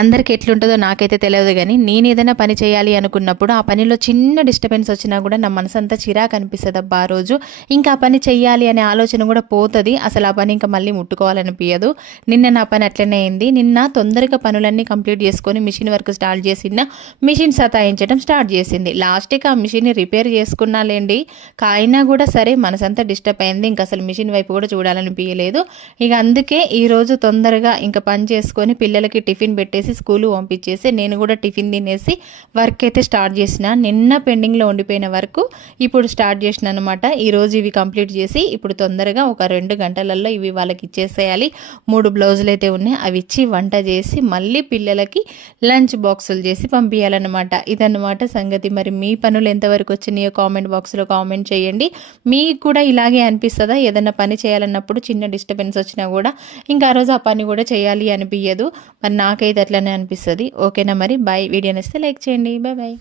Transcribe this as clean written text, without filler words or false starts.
అందరికి ఎట్లుంటుందో నాకైతే తెలియదు, కానీ నేను ఏదైనా పని చేయాలి అనుకున్నప్పుడు ఆ పనిలో చిన్న డిస్టర్బెన్స్ వచ్చినా కూడా నా మనసంతా చిరాకు అనిపిస్తుంది అబ్బా ఆ రోజు. ఇంకా ఆ పని చెయ్యాలి అనే ఆలోచన కూడా పోతుంది, అసలు ఆ పని ఇంకా మళ్ళీ ముట్టుకోవాలనిపించదు. నిన్న నా పని అట్లనే అయింది. నిన్న తొందరగా పనులన్నీ కంప్లీట్ చేసుకొని మిషన్ వర్క్ స్టార్ట్ చేసిన మిషన్ సతాయించడం స్టార్ట్ చేసింది. లాస్ట్కి ఆ మిషన్ని రిపేర్ చేసుకున్నాలేండి, కాయినా కూడా సరే మనసంతా డిస్టర్బ్ అయింది. ఇంకా అసలు మిషన్ వైపు కూడా చూడాలనిపించలేదు. ఇక అందుకే ఈరోజు తొందరగా ఇంకా పని చేసుకొని పిల్లలకి టిఫిన్ పెట్టేసి స్కూల్ పంపించేసి నేను కూడా టిఫిన్ తినేసి వర్క్ అయితే స్టార్ట్ చేసిన. నిన్న పెండింగ్లో ఉండిపోయిన వర్క్ ఇప్పుడు స్టార్ట్ చేసిన అనమాట. ఈరోజు ఇవి కంప్లీట్ చేసి ఇప్పుడు తొందరగా ఒక 2 గంటలలో ఇవి వాళ్ళకి ఇచ్చేసేయాలి. 3 బ్లౌజులు అయితే ఉన్నాయి, అవి ఇచ్చి వంట చేసి మళ్ళీ పిల్లలకి లంచ్ బాక్సులు చేసి పంపించాలన్నమాట. ఇదన్నమాట సంగతి. మరి మీ పనులు ఎంతవరకు వచ్చినాయో కామెంట్ బాక్స్లో కామెంట్ చేయండి. మీకు కూడా ఇలాగే అనిపిస్తుందా? ఏదైనా పని చేయాలన్నప్పుడు చిన్న డిస్టర్బెన్స్ వచ్చినా కూడా ఇంకా ఆ రోజు ఆ పని కూడా చేయాలి అనిపించదు. మరి నాకైతే అట్లనే అనిపిస్తుంది. ఓకేనా మరి బాయ్. వీడియో నచ్చితే లైక్ చేయండి. Bye bye.